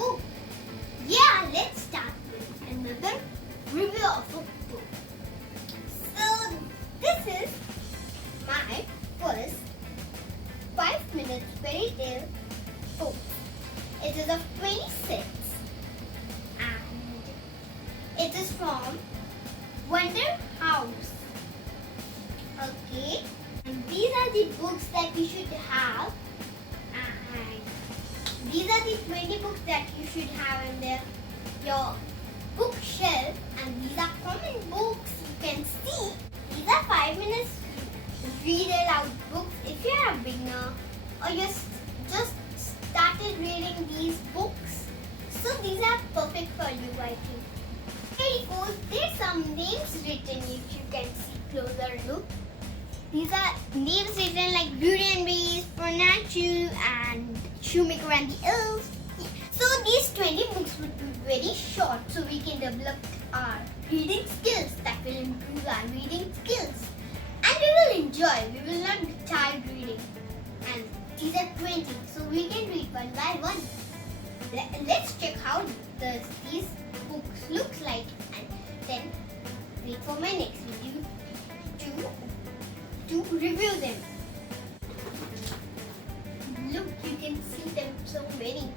book. Yeah, let's start with another review of a book. So this is my first 5 minutes fairy tale book. It is of 26 and it is from Wonder House. Okay, and these are the books that you should have, and these are the 20 books that you should have in your bookshelf, and these are common books. You can see these are 5 minutes read-aloud books. If you are a beginner or you just started reading these books, so these are perfect for you, I think. Very cool. There's some names written if you can see closer look. These are names written like Beauty and Beast, Furniture, and Shoemaker and the Elves. So these 20 books would be very short, so we can develop our reading skills. That will improve our reading skills. And we will enjoy. We will not be tired reading. And these are 20, so we can read one by one. Let's check how these books look like, and then wait for my next video to review them. Look, you can see them so many.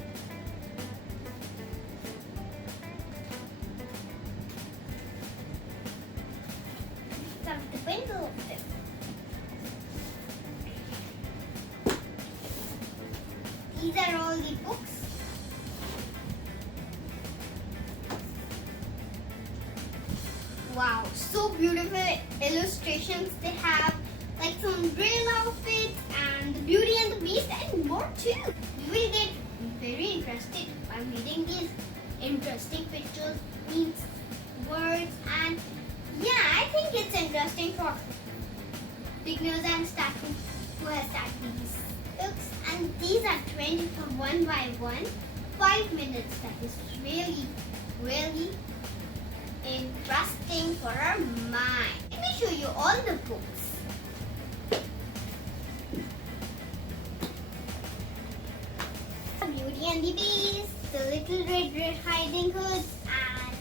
Some of the bundle of them. These are all the books. Wow, so beautiful illustrations they have, like some real outfits and the Beauty and the Beast and more too. You will get very interested by reading these interesting pictures, means, words, and yeah, I think it's interesting for beginners and starting who has started these books. And these are 20 for one by one, 5 minutes. That is really, really interesting for our mind. Let me show you all the books. Beauty and the Beast, the Little Red Riding Hood, and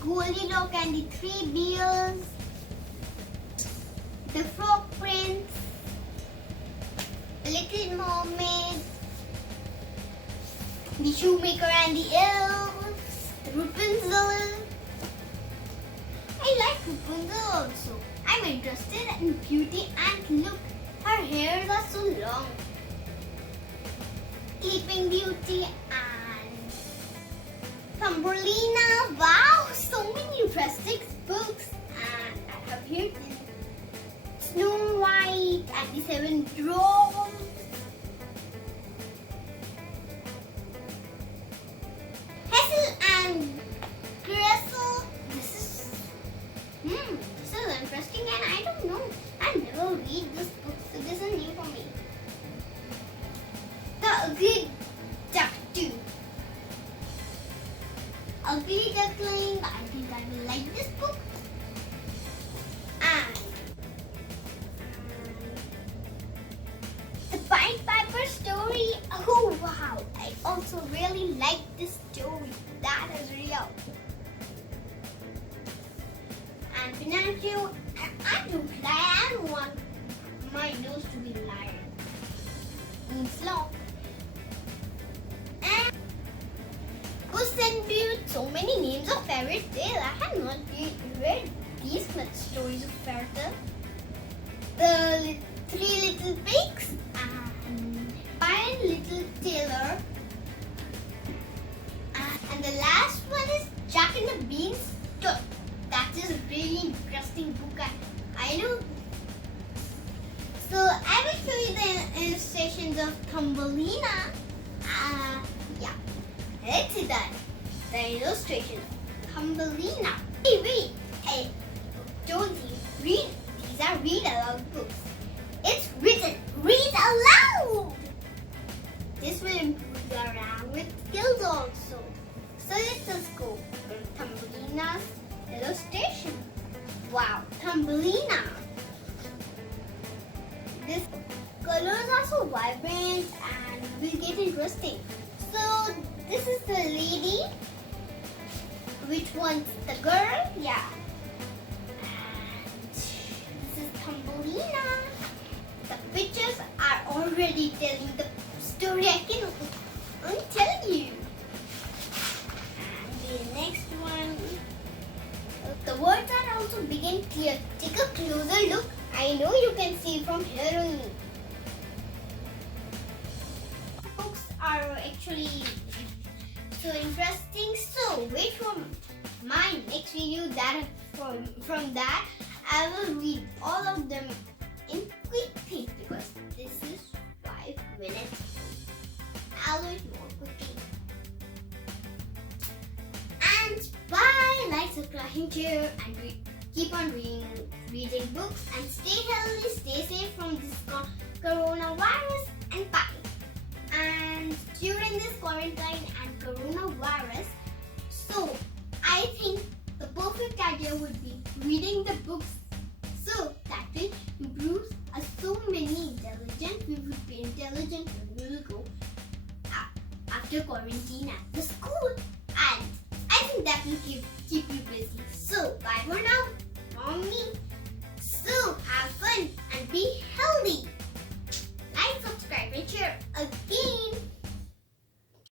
Goldilocks and the Three Bears, the Frog Prince, the Little Mermaid, the Shoemaker and the Elves, the Rapunzel. I like Rapunzel also. I'm interested in Beauty, and look, her hairs are so long. Sleeping Beauty and Thumbelina. Wow, so many interesting books. And I have here Snow White and the Seven Dwarfs. Hansel and Gretel. This is interesting, and I don't know. I never read this book, so this is new for me. The Ugly Duckling. Ugly Duckling. I think I will like this book. And the Pied Piper story. Oh wow! I also really like this story. That is real. And Pinocchio. I don't lie. I don't want my nose to be lying. It's long. And Puss and Boots. So many names of fairy tale. I have not read these much stories of fairy tale. The Three Little Pigs and Valiant Little Tailor. And the last one is Jack and the Beanstalk. That is a really interesting book. I know. So I will show you the illustrations of Thumbelina. Yeah, let's see that. The illustration of Thumbelina. Wait, I told you, these are read-aloud books. It's written, read aloud! This will improve your language skills also. So let us go for Thumbelina's illustration. Wow, Thumbelina. This colors are so vibrant and will get interesting. So this is the which one's the girl? Yeah. And this is Thumbelina. The pictures are already telling the story. I can only tell you. And the next one. The words are also big and clear. Take a closer look. I know you can see from here only. Books are actually so interesting. So wait for my next video. That from that I will read all of them in quick things because this is 5 minutes. I'll do it more quickly. And bye. Like, subscribe, share, and keep on reading books and stay healthy, stay safe from this coronavirus, and bye. And during this quarantine and coronavirus, so I think the perfect idea would be reading the books, so that will improve us so many intelligent. We would be intelligent when we will go after quarantine at the school, and I think that will keep you busy. So bye for now from me. So have fun and be healthy. Like, subscribe, and share again.